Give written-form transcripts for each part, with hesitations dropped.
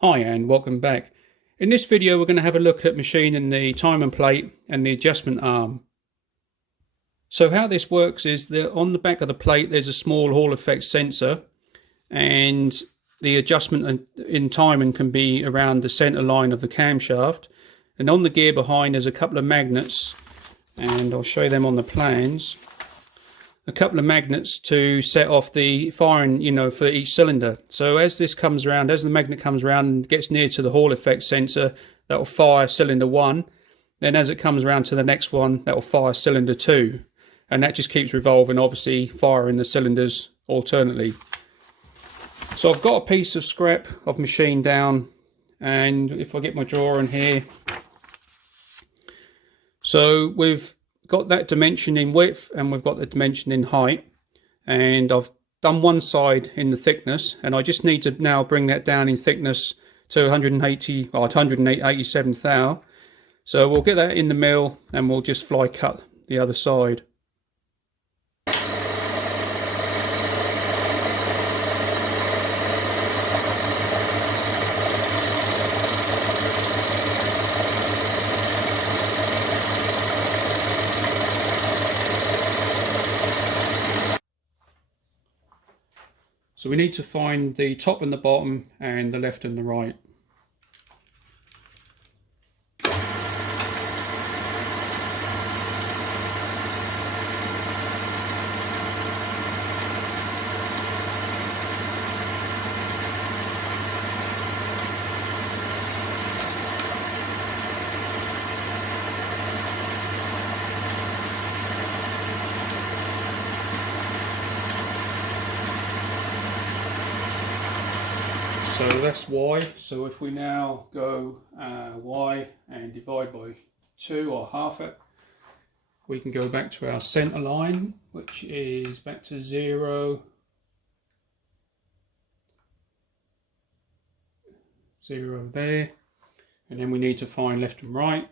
Hi and welcome back. In this video we're going to have a look at machining the timing plate and the adjustment arm. So how this works is that on the back of the plate there's a small Hall effect sensor, and the adjustment in timing can be around the center line of the camshaft, and on the gear behind there's a couple of magnets, and I'll show them on the plans. A couple of magnets to set off the firing, for each cylinder. So as this comes around, as the magnet comes around and gets near to the Hall effect sensor, that will fire cylinder 1. Then as it comes around to the next one, that will fire cylinder 2. And that just keeps revolving, obviously firing the cylinders alternately. So I've got a piece of scrap I've machined down, and if I get my drawer in here. So we've got that dimension in width and we've got the dimension in height, and I've done one side in the thickness, and I just need to now bring that down in thickness to 180 or 187 thou. So we'll get that in the mill and we'll just fly cut the other side. So we need to find the top and the bottom and the left and the right. So that's Y. So if we now go Y and divide by 2 or half it, we can go back to our center line, which is back to 0, 0 there, and then we need to find left and right.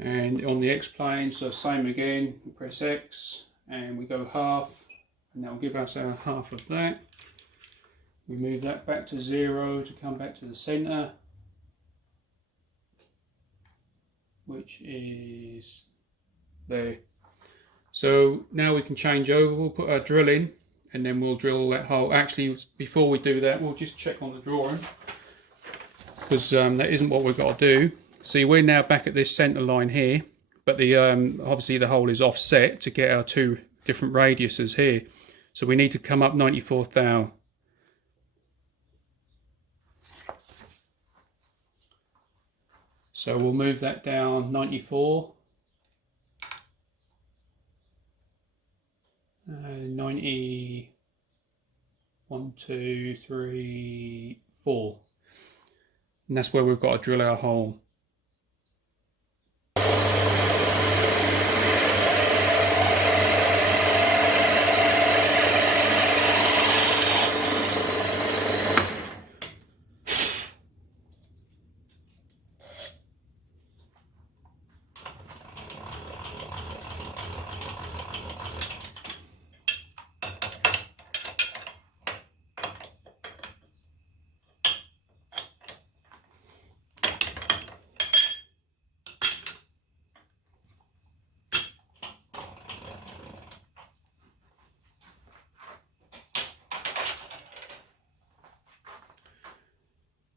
And on the X plane, so same again, we press X and we go half, and that will give us our half of that. We move that back to 0 to come back to the center, which is there. So now we can change over, we'll put our drill in and then we'll drill that hole. Actually, before we do that, we'll just check on the drawing, because that isn't what we've got to do. See, we're now back at this center line here, but the obviously the hole is offset to get our two different radiuses here. So we need to come up 94 thou. So we'll move that down 94. 90, 1, 2, 3, 4. And that's where we've got to drill our hole.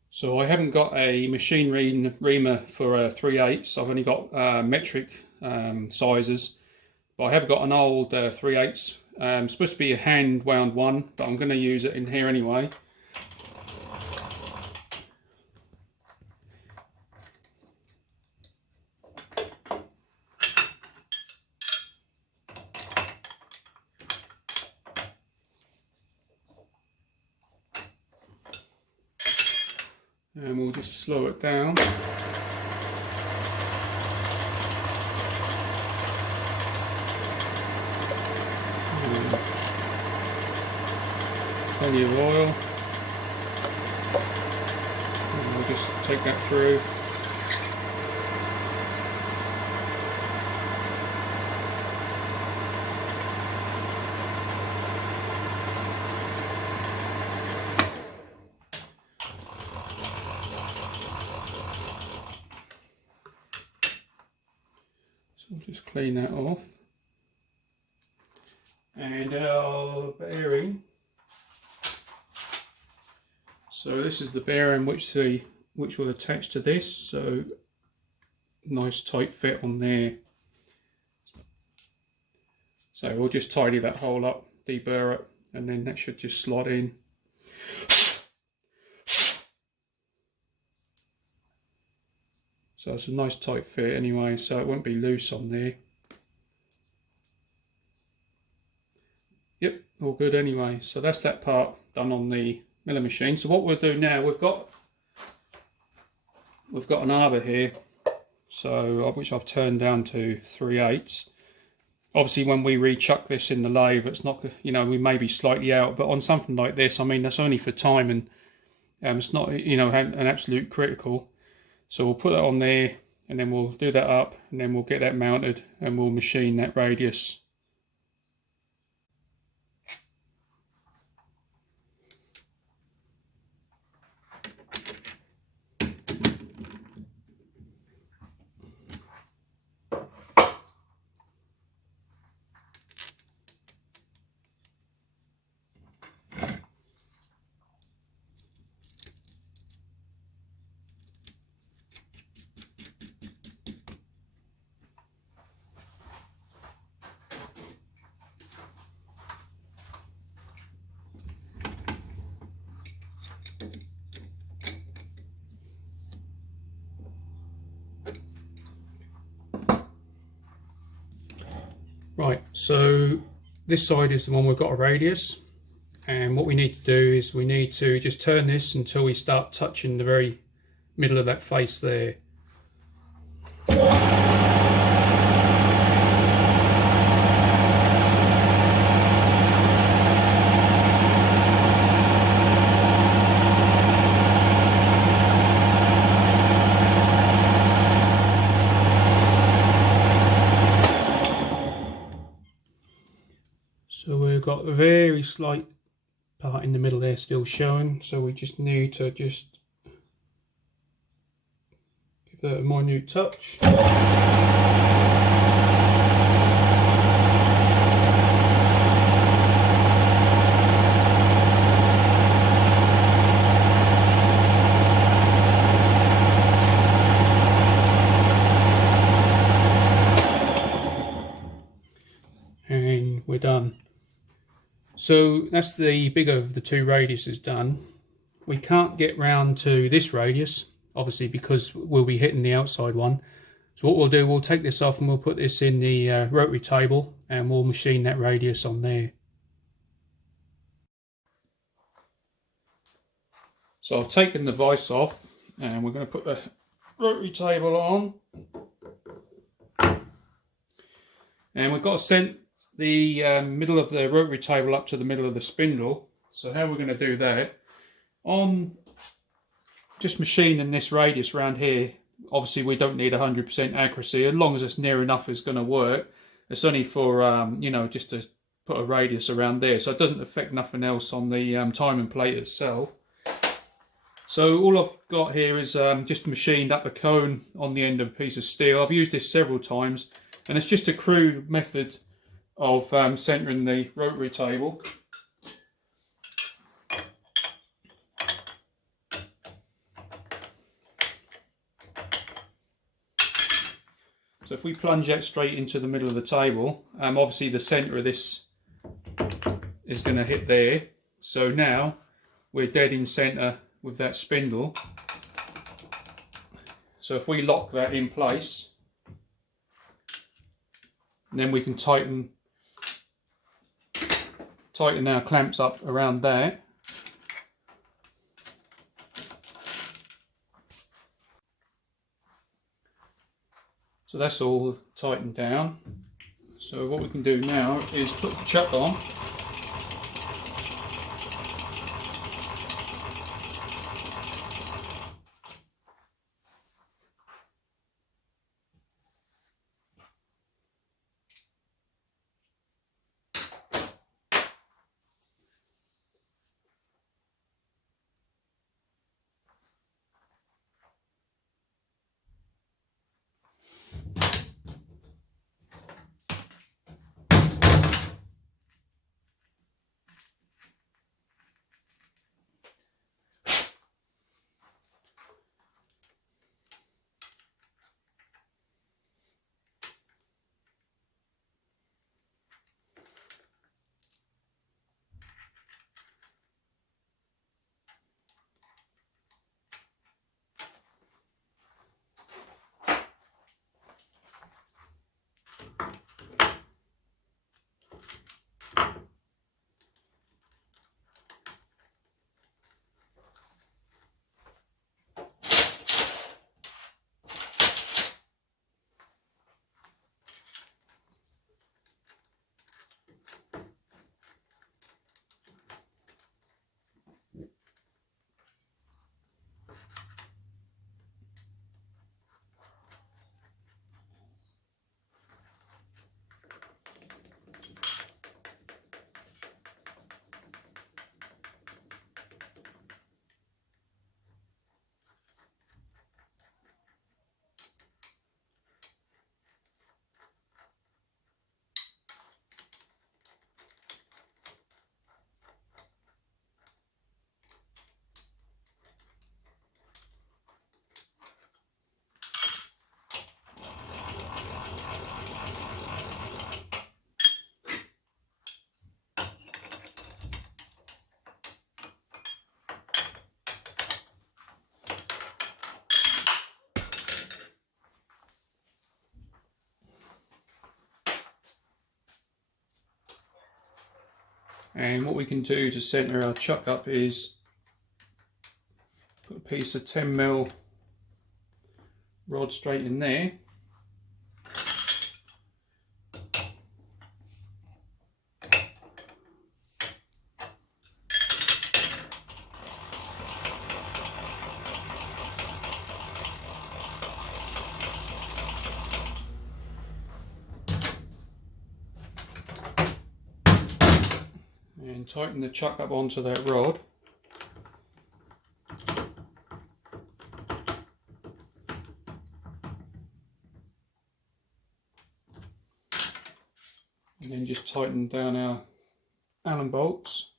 So I haven't got a machine reamer for 3/8. I've only got metric sizes, but I have got an old 3/8. Supposed to be a hand wound one, but I'm going to use it in here anyway. and we'll just slow it down. Plenty of oil, and we'll just take that through. So we'll just clean that off. And our bearing. So this is the bearing which will attach to this. So nice tight fit on there. So we'll just tidy that hole up, deburr it, and then that should just slot in. So it's a nice tight fit anyway, so it won't be loose on there. Yep, all good anyway. So that's that part done on the milling machine. So what we'll do now, we've got an arbor here, so which I've turned down to 3/8. Obviously, when we rechuck this in the lathe, it's not, you know, we may be slightly out, but on something like this, I mean, that's only for time, and it's not, you know, an absolute critical. So we'll put that on there, and then we'll do that up, and then we'll get that mounted, and we'll machine that radius. Right, so this side is the one we've got a radius, and what we need to do is we need to just turn this until we start touching the very middle of that face there. So we've got a very slight part in the middle there still showing, so we just need to just give that a minute touch. And we're done. So that's the bigger of the two radiuses done. We can't get round to this radius, obviously, because we'll be hitting the outside one. So what we'll do, we'll take this off and we'll put this in the rotary table, and we'll machine that radius on there. So I've taken the vise off, and we're going to put the rotary table on. And we've got to send the middle of the rotary table up to the middle of the spindle. So how we're going to do that, on just machining this radius around here, obviously we don't need 100% accuracy. As long as it's near enough, it's going to work. It's only for you know, just to put a radius around there, so it doesn't affect nothing else on the timing plate itself. So all I've got here is just machined up a cone on the end of a piece of steel. I've used this several times, and it's just a crude method of centering the rotary table. So if we plunge that straight into the middle of the table, obviously the center of this is going to hit there. So now we're dead in center with that spindle. So if we lock that in place, then we can tighten our clamps up around there. So that's all tightened down. So what we can do now is put the chuck on. And what we can do to center our chuck up is put a piece of 10mm rod straight in there. And tighten the chuck up onto that rod. And then just tighten down our Allen bolts.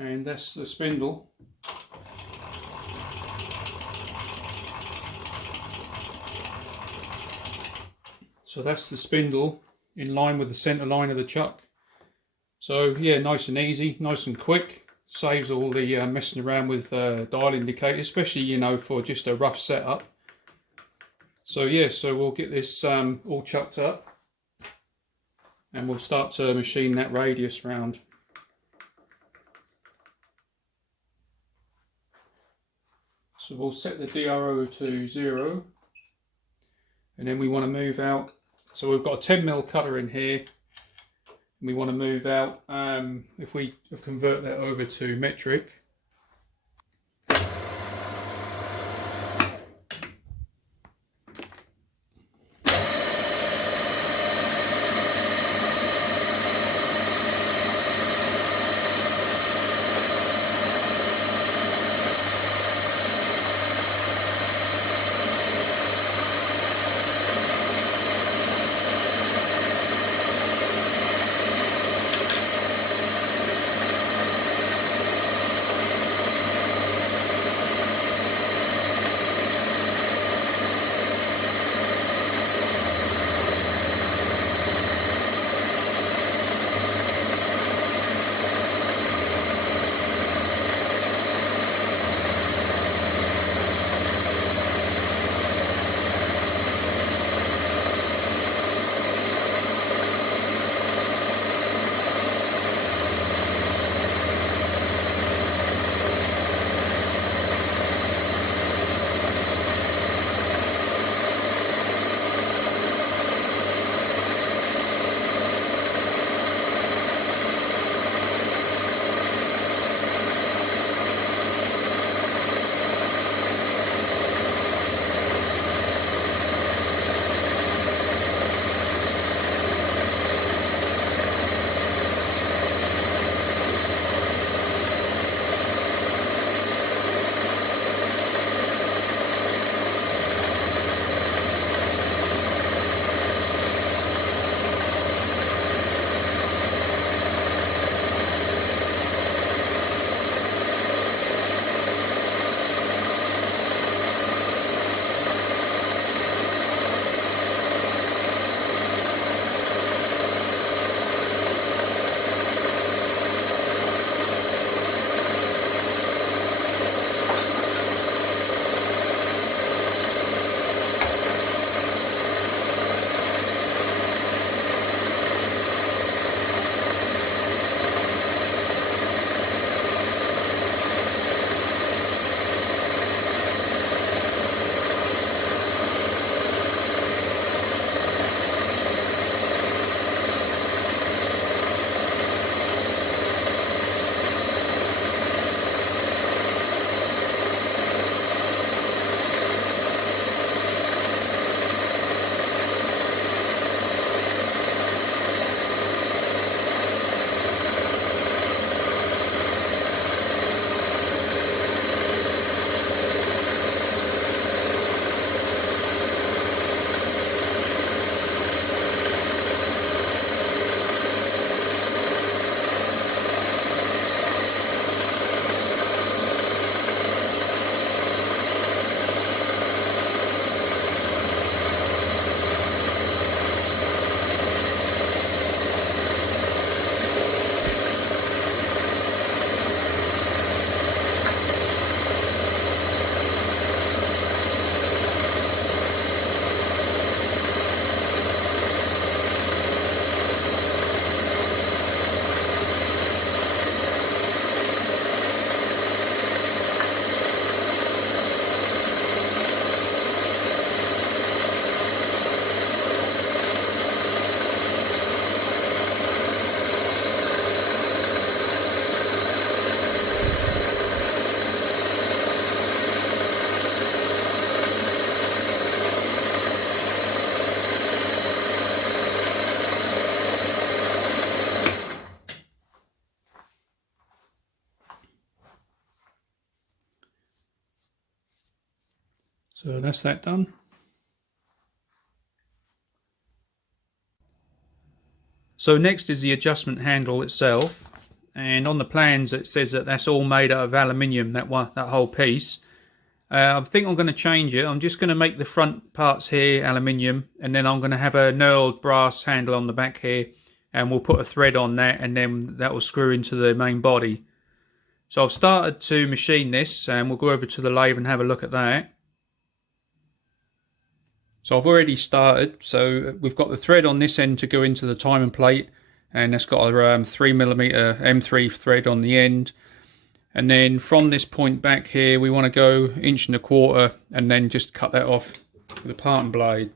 And that's the spindle. So that's the spindle in line with the center line of the chuck. So yeah, nice and easy, nice and quick. Saves all the messing around with dial indicators, especially, you know, for just a rough setup. So yeah, so we'll get this all chucked up and we'll start to machine that radius round. So we'll set the DRO to 0, and then we want to move out. So we've got a 10mm cutter in here, and we want to move out, if we convert that over to metric. So that's that done. So next is the adjustment handle itself, and on the plans it says that that's all made out of aluminium, that whole piece. I think I'm going to change it. I'm just going to make the front parts here aluminium, and then I'm going to have a knurled brass handle on the back here, and we'll put a thread on that, and then that will screw into the main body. So I've started to machine this, and we'll go over to the lathe and have a look at that. So I've already started. So we've got the thread on this end to go into the timing plate, and that's got a 3mm M3 thread on the end. And then from this point back here, we want to go 1.25 inches and then just cut that off with a parting blade.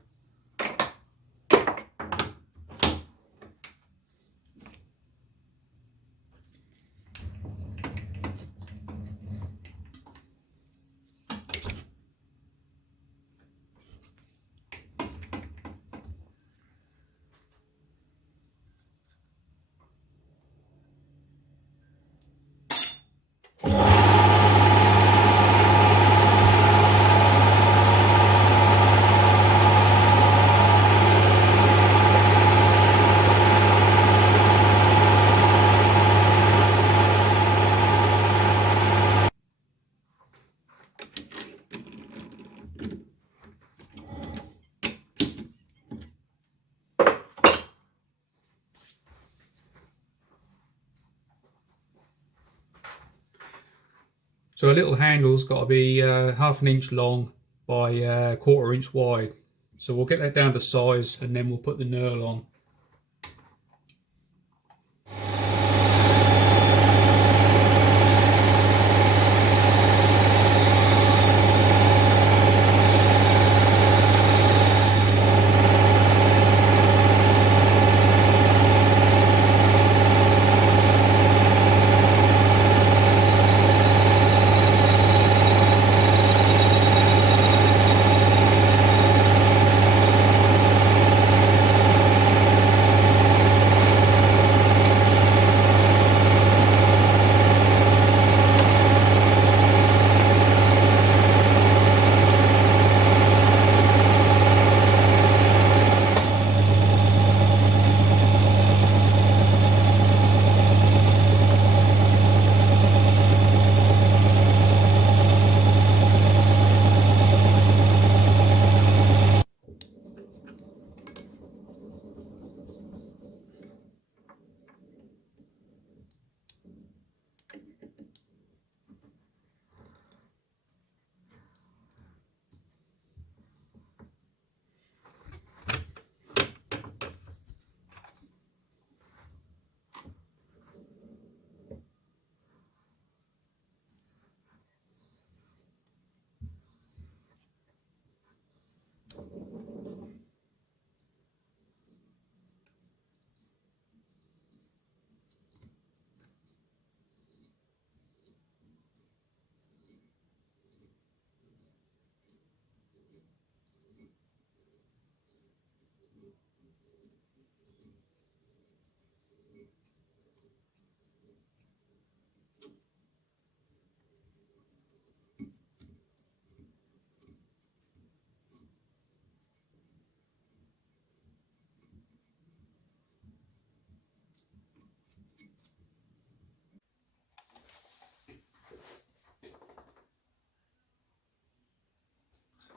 So a little handle's got to be 1/2 inch long by 1/4 inch wide. So we'll get that down to size, and then we'll put the knurl on.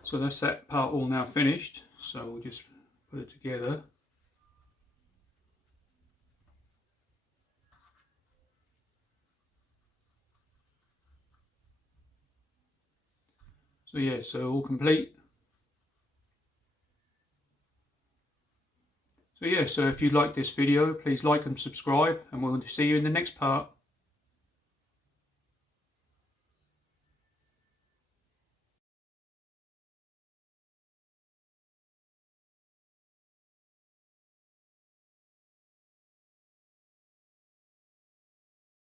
So that's that part all now finished. So we'll just put it together. So yeah, so all complete. So yeah, so if you like this video, please like and subscribe, and we'll see you in the next part.